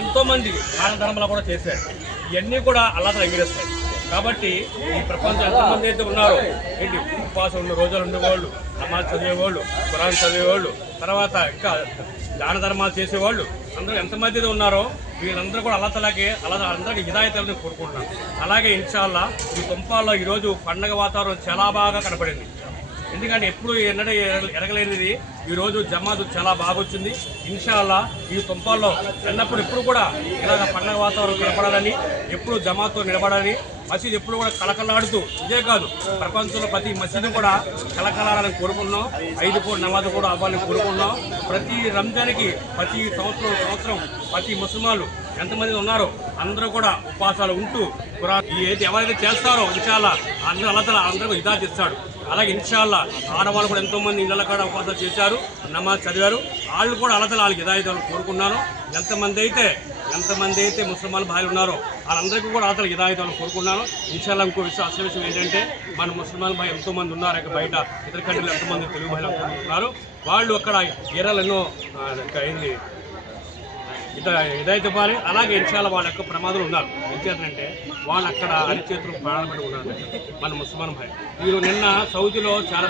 ఎంతోమంది దాన ధర్మాలు కూడా చేశారు. ఇవన్నీ కూడా అల్లాహ్ అంగీకరిస్తాయి. కాబట్టి ఈ ప్రపంచం ఎంతమంది అయితే ఉన్నారో ఏంటి ఉపవాసం ఉన్న రోజులు ఉండేవాళ్ళు, నమాజ్ చదివేవాళ్ళు, ఖురాన్ చదివేవాళ్ళు, తర్వాత ఇంకా దాన ధర్మాలు చేసేవాళ్ళు అందరూ ఎంతమంది అయితే ఉన్నారో వీళ్ళందరూ కూడా అల్లాహ్ అందరికీ హిదాయతలను కోరుకుంటున్నాను. అలాగే ఇన్షాల్లా ఈ తుంపాల్లో ఈరోజు పండగ వాతావరణం చాలా బాగా కనపడింది. ఎందుకంటే ఎప్పుడు ఎరగలేనిది ఈరోజు జమాతు చాలా బాగా వచ్చింది. ఇన్షాల్లా ఈ తుంపాల్లో ఎన్నప్పుడు ఎప్పుడు కూడా ఇలాగ పండగ వాతావరణం కనపడాలని, ఎప్పుడు జమాతు నిలబడాలని, మసీద్ ఎప్పుడు కూడా కలకలాడుతూ, ఇదే కాదు ప్రపంచంలో ప్రతి మసీదు కూడా కలకలాడాలని కోరుకున్నాం. 5 పూట నమాజ్ కూడా అవ్వాలని కోరుకున్నాం. ప్రతి రంజాన్కి ప్రతి సంవత్సరం ప్రతి ముస్లిమాలు ఎంతమంది ఉన్నారో అందరూ కూడా ఉపవాసాలు ఉంటూ ఏది ఎవరైతే చేస్తారో ఇన్షాల్లా అందరూ అల్లాహ్ అందరూ హిదాయత్ ఇస్తాడు. అలాగే ఇన్షాల్లా ఆడవాళ్ళు కూడా ఎంతోమంది ఇళ్ళ కాడ ఉపవాసాలు చేశారు, నమాజ్ చదివారు. వాళ్ళు కూడా అల్లాహ్ వాళ్ళకి హిదాయత్ కోరుకున్నాను. ఎంతమంది అయితే ముస్లిమాన్ భార్యలు ఉన్నారో వాళ్ళందరికీ కూడా అల్లాహ్ హిదాయత్ కోరుకున్నాను. ఇన్షాల్లా ఇంకో అసలు విషయం ఏంటంటే మన ముస్లిమాన్ భార్య ఎంతోమంది ఉన్నారు, బయట ఇతర కంట్రీలో ఎంతోమంది తెలుగు భార్యలు ఉన్నారు. వాళ్ళు అక్కడ ఏరాలు ఎన్నో ఏంది హిదాయత్ ఇవ్వాలి. అలాగే ఇన్షాల్లా వాళ్ళ యొక్క ప్రమాదాలు ఉన్నారు. ఎంచేతంటే వాళ్ళు అక్కడ అరిచేతులు ప్రాణపడి ఉన్నారు మన ముస్లిమాన్ భార్య. వీరు నిన్న సౌదీలో చాలా